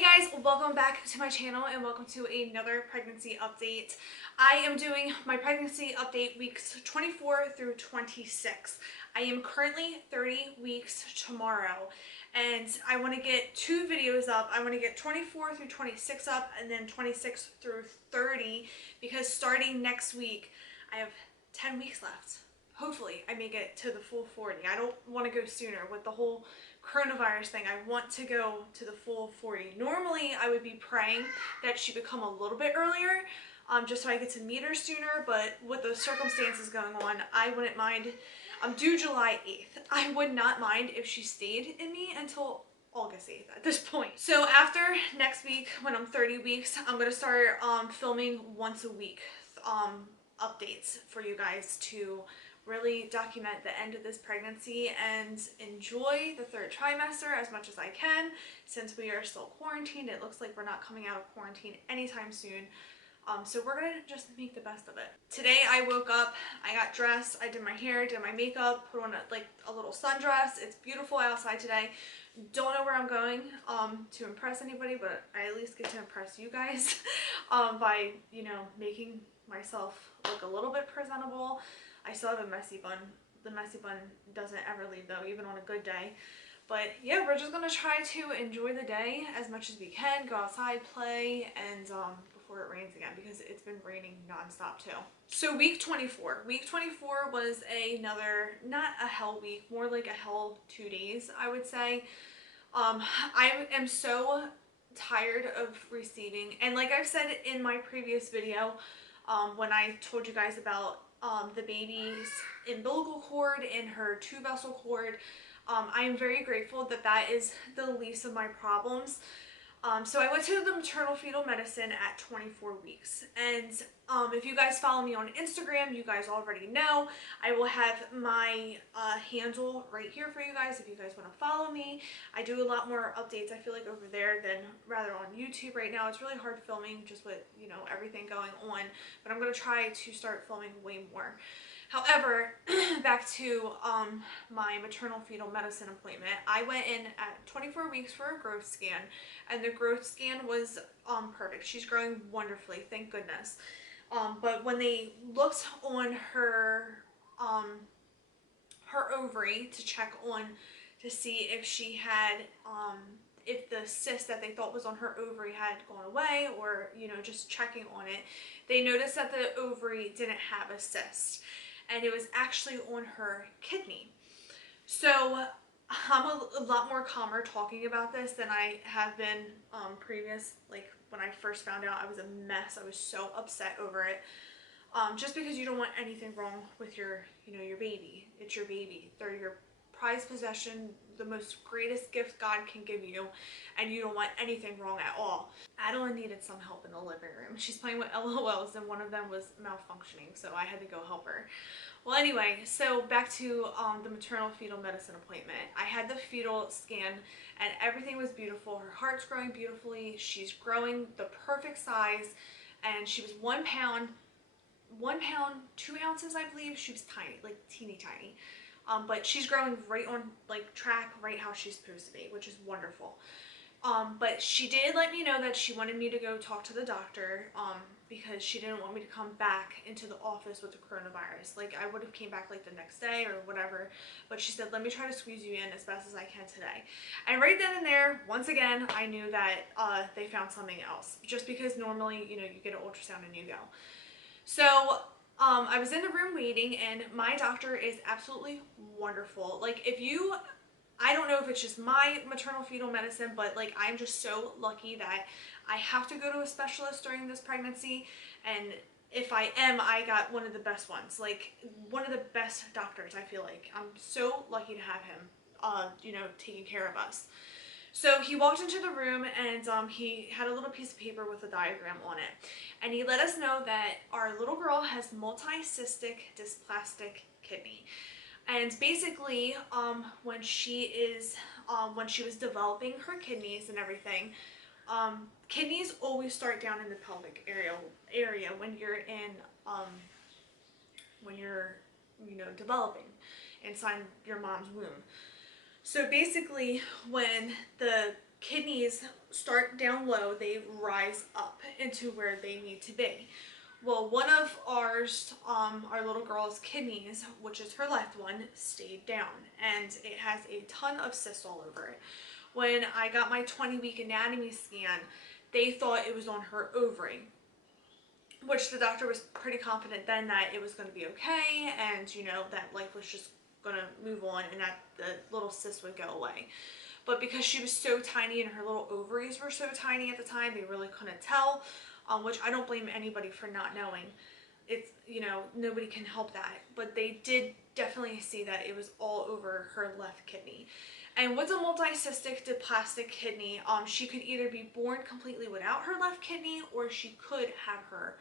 Hey guys, welcome back to my channel and welcome to another pregnancy update. I am doing my pregnancy update weeks 24 through 26. I am currently 30 weeks tomorrow and I want to get two videos up. I want to get 24 through 26 up and then 26 through 30 because starting next week I have 10 weeks left. Hopefully I make it to the full 40. I don't want to go sooner with the whole coronavirus thing. I want to go to the full 40. Normally I would be praying that she would come a little bit earlier just so I get to meet her sooner, but with the circumstances going on, I wouldn't mind. I'm due July 8th. I would not mind if she stayed in me until August 8th at this point. So after next week, when I'm 30 weeks, I'm going to start filming once a week updates for you guys to really document the end of this pregnancy and enjoy the third trimester as much as I can. Since we are still quarantined, it looks like we're not coming out of quarantine anytime soon. So we're gonna just make the best of it. Today I woke up, I got dressed, I did my hair, did my makeup, put on a little sundress. It's beautiful outside today. Don't know where I'm going to impress anybody, but I at least get to impress you guys by, you know, making myself look a little bit presentable. I still have a messy bun. The messy bun doesn't ever leave though, even on a good day. But yeah, we're just gonna try to enjoy the day as much as we can, go outside, play, and before it rains again, because it's been raining nonstop too. So week 24. Week 24 was another, not a hell week, more like a hell 2 days, I would say. I am so tired of receiving, and like I've said in my previous video, when I told you guys about the baby's umbilical cord and her 2-vessel cord, I am very grateful that that is the least of my problems. So I went to the maternal fetal medicine at 24 weeks, and if you guys follow me on Instagram, you guys already know I will have my handle right here for you guys if you guys want to follow me. I do a lot more updates, I feel like, over there than rather on YouTube right now. It's really hard filming just with, you know, everything going on, but I'm going to try to start filming way more. However, back to my maternal fetal medicine appointment, I went in at 24 weeks for a growth scan, and the growth scan was perfect. She's growing wonderfully, thank goodness. But when they looked on her ovary to check on to see if she had if the cyst that they thought was on her ovary had gone away, or, you know, just checking on it, they noticed that the ovary didn't have a cyst, and it was actually on her kidney. So I'm a lot more calmer talking about this than I have been previous. Like when I first found out, I was a mess. I was so upset over it. Just because you don't want anything wrong with your, you know, your baby. It's your baby. They're your prized possession, the most greatest gift God can give you, and you don't want anything wrong at all. Adalynne needed some help in the living room. She's playing with LOLs and one of them was malfunctioning, so I had to go help her. Well, anyway, so back to the maternal fetal medicine appointment. I had the fetal scan and everything was beautiful. Her heart's growing beautifully. She's growing the perfect size, and she was 1 pound, 2 ounces, I believe. She was tiny, like teeny tiny. But she's growing right on like track, right how she's supposed to be, which is wonderful. But she did let me know that she wanted me to go talk to the doctor because she didn't want me to come back into the office with the coronavirus. Like, I would have came back like the next day or whatever, but she said, let me try to squeeze you in as best as I can today. And right then and there, once again, I knew that they found something else, just because normally, you know, you get an ultrasound and you go. So I was in the room waiting, and my doctor is absolutely wonderful. Like, I don't know if it's just my maternal fetal medicine, but like, I'm just so lucky that I have to go to a specialist during this pregnancy, and if I am, I got one of the best ones, like one of the best doctors. I feel like I'm so lucky to have him, you know, taking care of us. So he walked into the room, and he had a little piece of paper with a diagram on it, and he let us know that our little girl has multicystic dysplastic kidney. And basically, when she was developing her kidneys and everything, kidneys always start down in the pelvic area when you're you know, developing inside your mom's womb. So basically, when the kidneys start down low, they rise up into where they need to be. Well, one of ours, our little girl's kidneys, which is her left one, stayed down, and it has a ton of cysts all over it. When I got my 20-week anatomy scan, they thought it was on her ovary, which the doctor was pretty confident then that it was going to be okay, and you know, that life was just going to move on and that the little cyst would go away. But because she was so tiny and her little ovaries were so tiny at the time, they really couldn't tell, which I don't blame anybody for not knowing. It's, you know, nobody can help that. But they did definitely see that it was all over her left kidney. And with a multicystic dysplastic kidney, she could either be born completely without her left kidney, or she could have her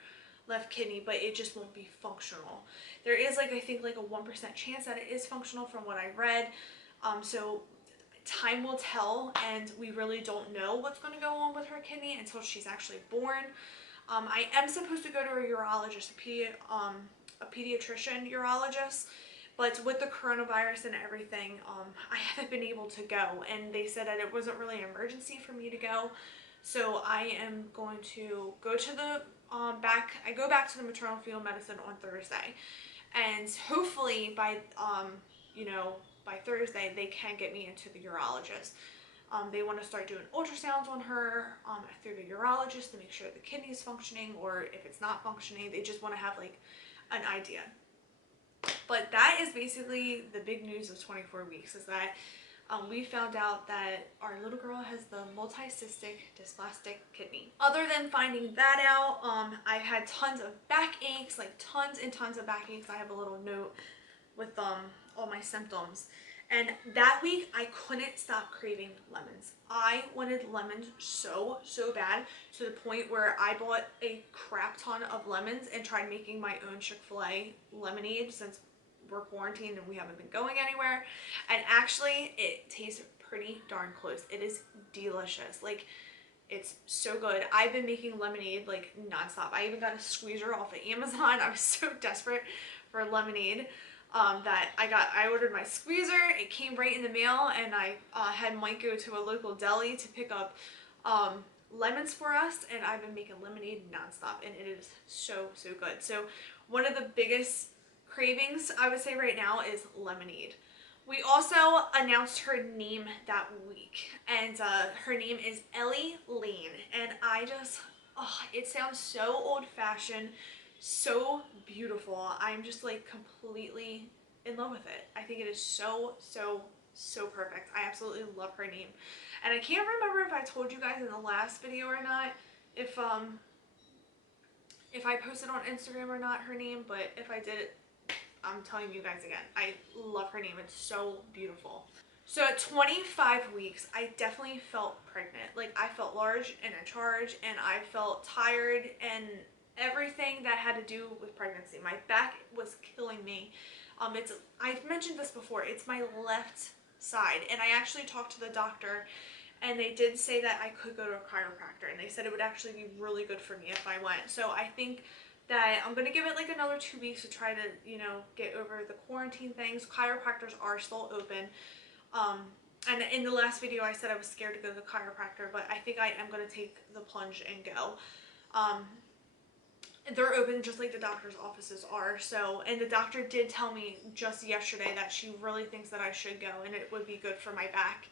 left kidney, but it just won't be functional. There is, like, I think like a 1% chance that it is functional from what I read. So time will tell, and we really don't know what's going to go on with her kidney until she's actually born. I am supposed to go to a urologist, a pediatrician urologist, but with the coronavirus and everything, I haven't been able to go, and they said that it wasn't really an emergency for me to go. So I am going to go to the I go back to the maternal fetal medicine on Thursday, and hopefully by you know, by Thursday they can get me into the urologist. They want to start doing ultrasounds on her through the urologist to make sure the kidney's functioning, or if it's not functioning, they just want to have like an idea. But that is basically the big news of 24 weeks, is that we found out that our little girl has the multicystic dysplastic kidney. Other than finding that out, I've had tons of backaches, like tons and tons of backaches. I have a little note with all my symptoms. And that week, I couldn't stop craving lemons. I wanted lemons so bad, to the point where I bought a crap ton of lemons and tried making my own Chick-fil-A lemonade, since we're quarantined and we haven't been going anywhere. And actually, it tastes pretty darn close. It is delicious. Like, it's so good. I've been making lemonade like nonstop. I even got a squeezer off of Amazon. I was so desperate for lemonade. That I ordered my squeezer, it came right in the mail, and I had Mike go to a local deli to pick up lemons for us, and I've been making lemonade nonstop, and it is so good. So one of the biggest cravings I would say right now is lemonade. We also announced her name that week, and her name is Ellie, and I just, oh, it sounds so old-fashioned, so beautiful. I'm just like completely in love with it. I think it is so perfect. I absolutely love her name. And I can't remember if I told you guys in the last video or not, if I posted on Instagram or not her name, but if I did, I'm telling you guys again. I love her name. It's so beautiful. So at 25 weeks, I definitely felt pregnant. Like, I felt large and in charge, and I felt tired, and everything that had to do with pregnancy. My back was killing me. I've mentioned this before, it's my left side, and I actually talked to the doctor, and they did say that I could go to a chiropractor, and they said it would actually be really good for me if I went. So I think that I'm gonna give it like another 2 weeks to try to, you know, get over the quarantine things. Chiropractors are still open. And in the last video I said I was scared to go to the chiropractor, but I think I am gonna take the plunge and go. They're open just like the doctor's offices are. So, and the doctor did tell me just yesterday that she really thinks that I should go, and it would be good for my back.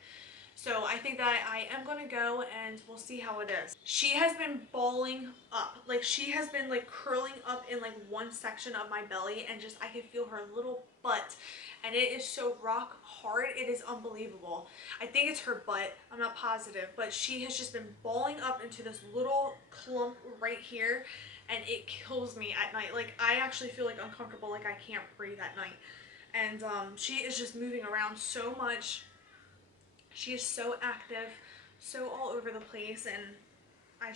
So I think that I am going to go, and we'll see how it is. She has been balling up. Like, she has been like curling up in like one section of my belly, and just I can feel her little butt, and it is so rock hard. It is unbelievable. I think it's her butt. I'm not positive, but she has just been balling up into this little clump right here, and it kills me at night. Like, I actually feel like uncomfortable, like I can't breathe at night. And she is just moving around so much. She is so active, so all over the place, and I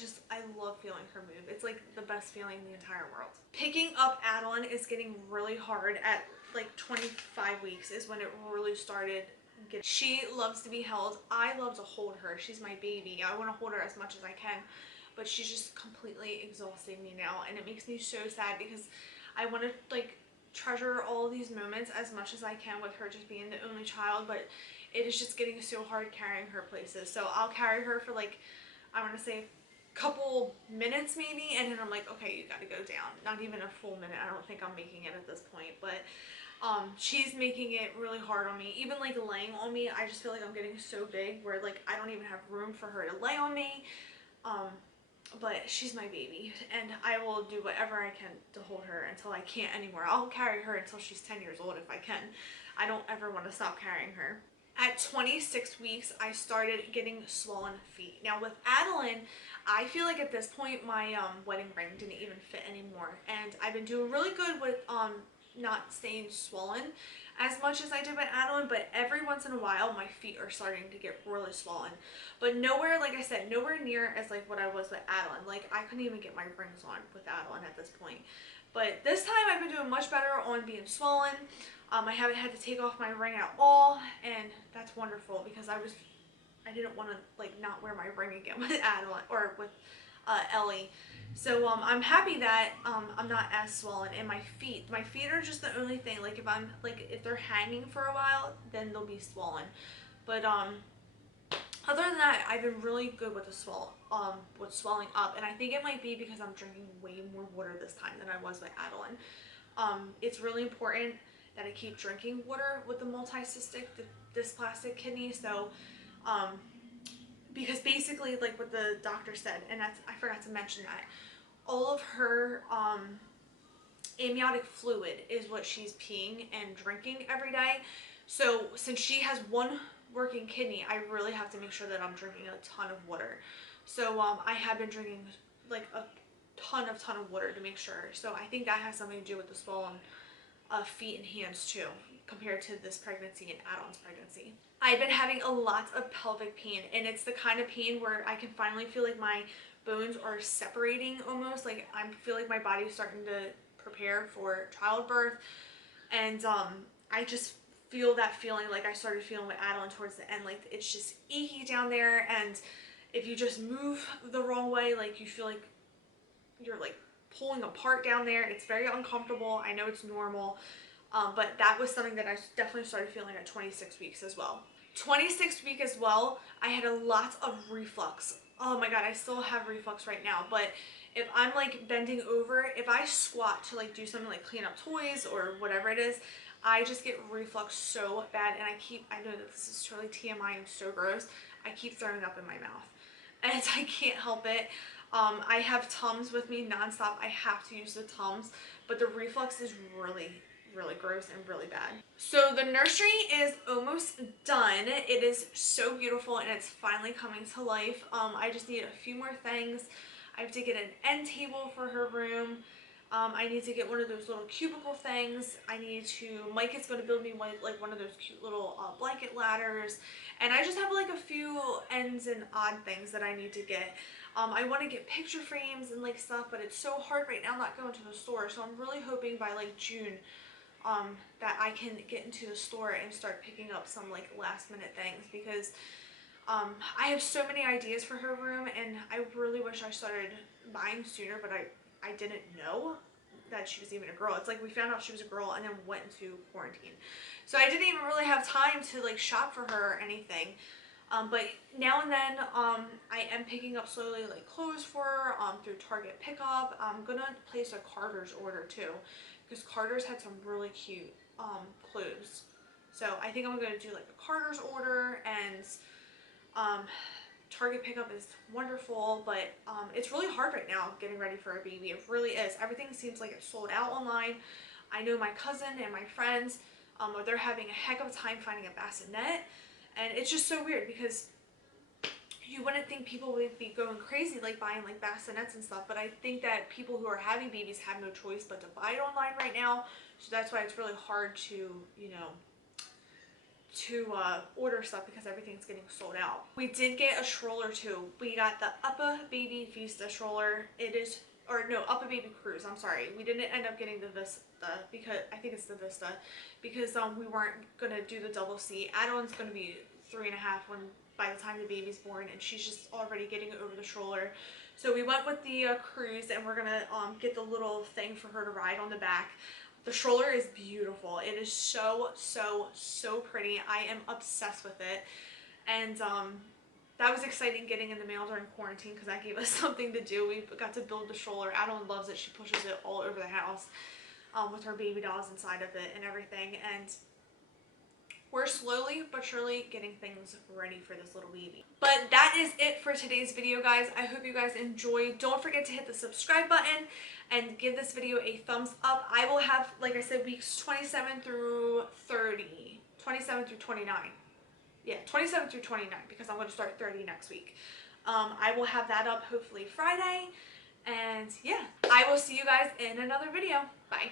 love feeling her move. It's like the best feeling in the entire world. Picking up Adalynne is getting really hard at like 25 weeks is when it really started getting. She loves to be held. I love to hold her. She's my baby. I want to hold her as much as I can, but she's just completely exhausting me now, and it makes me so sad because I want to like treasure all these moments as much as I can with her just being the only child, but it is just getting so hard carrying her places. So I'll carry her for like, I want to say a couple minutes maybe, and then I'm like, okay, you gotta go down. Not even a full minute. I don't think I'm making it at this point, but she's making it really hard on me. Even like laying on me, I just feel like I'm getting so big where like I don't even have room for her to lay on me. But she's my baby, and I will do whatever I can to hold her until I can't anymore. I'll carry her until she's 10 years old if I can. I don't ever want to stop carrying her. At 26 weeks, I started getting swollen feet. Now with Adalynne, I feel like at this point my wedding ring didn't even fit anymore, and I've been doing really good with not staying swollen as much as I did with Adalynne, but every once in a while my feet are starting to get really swollen. But nowhere, like I said, nowhere near as like what I was with Adalynne. Like I couldn't even get my rings on with Adalynne at this point. But this time I've been doing much better on being swollen. I haven't had to take off my ring at all, and that's wonderful because I didn't want to like not wear my ring again with Adalynne or with Ellie. So I'm happy that I'm not as swollen, and my feet are just the only thing. Like if they're hanging for a while, then they'll be swollen. But other than that, I've been really good with the swelling up, and I think it might be because I'm drinking way more water this time than I was with Adalynne. It's really important that I keep drinking water with the multicystic dysplastic kidney. So because basically like what the doctor said, and that's, I forgot to mention that, all of her amniotic fluid is what she's peeing and drinking every day. So since she has one working kidney, I really have to make sure that I'm drinking a ton of water. So I have been drinking like a ton of water to make sure. So I think that has something to do with the swollen feet and hands too, compared to this pregnancy and Adalynne's pregnancy. I've been having a lot of pelvic pain, and it's the kind of pain where I can finally feel like my bones are separating almost. Like I feel like my body is starting to prepare for childbirth, and I just feel that feeling like I started feeling with Adalynne towards the end. Like it's just achy down there, and if you just move the wrong way, like you feel like you're like pulling apart down there. It's very uncomfortable. I know it's normal, but that was something that I definitely started feeling at 26 weeks as well. 26 week as well, I had a lot of reflux. Oh my god, I still have reflux right now, but if I'm like bending over, if I squat to like do something like clean up toys or whatever it is, I just get reflux so bad, and I know that this is totally TMI and so gross, I keep throwing up in my mouth, and I can't help it. I have Tums with me nonstop. I have to use the Tums, but the reflux is really gross and really bad. So the nursery is almost done. It is so beautiful, and it's finally coming to life. I just need a few more things. I have to get an end table for her room. I need to get one of those little cubicle things. Mike is going to build me like one of those cute little blanket ladders. And I just have like a few ends and odd things that I need to get. I want to get picture frames and like stuff, but it's so hard right now not going to the store. So I'm really hoping by like June that I can get into the store and start picking up some like last minute things, because I have so many ideas for her room, and I really wish I started buying sooner, but I didn't know that she was even a girl. It's like we found out she was a girl and then went into quarantine. So I didn't even really have time to like shop for her or anything. But now and then I am picking up slowly like clothes for her through Target pickup. I'm gonna place a Carter's order too, because Carter's had some really cute clothes. So I think I'm gonna do like a Carter's order, and Target pickup is wonderful, but it's really hard right now getting ready for a baby. It really is. Everything seems like it's sold out online. I know my cousin and my friends, they're having a heck of a time finding a bassinet, and it's just so weird because you wouldn't think people would be going crazy like buying like bassinets and stuff, but I think that people who are having babies have no choice but to buy it online right now. So that's why it's really hard to, you know, order stuff, because everything's getting sold out. We did get a stroller too. We got the Uppa Baby Vista stroller. Uppa Baby Cruise, I'm sorry. We didn't end up getting the Vista, because I think it's the Vista, because we weren't gonna do the double seat. Adalynne's gonna be 3.5 by the time the baby's born, and she's just already getting over the stroller. So we went with the Cruise, and we're gonna get the little thing for her to ride on the back. The stroller is beautiful. It is so, so, so pretty. I am obsessed with it. And that was exciting getting in the mail during quarantine because that gave us something to do. We got to build the stroller. Adalynne loves it. She pushes it all over the house with her baby dolls inside of it and everything. And we're slowly but surely getting things ready for this little baby. But that is it for today's video, guys. I hope you guys enjoyed. Don't forget to hit the subscribe button and give this video a thumbs up. I will have, like I said, weeks 27 through 30, 27 through 29. Yeah, 27 through 29 because I'm going to start 30 next week. I will have that up hopefully Friday. And yeah, I will see you guys in another video. Bye.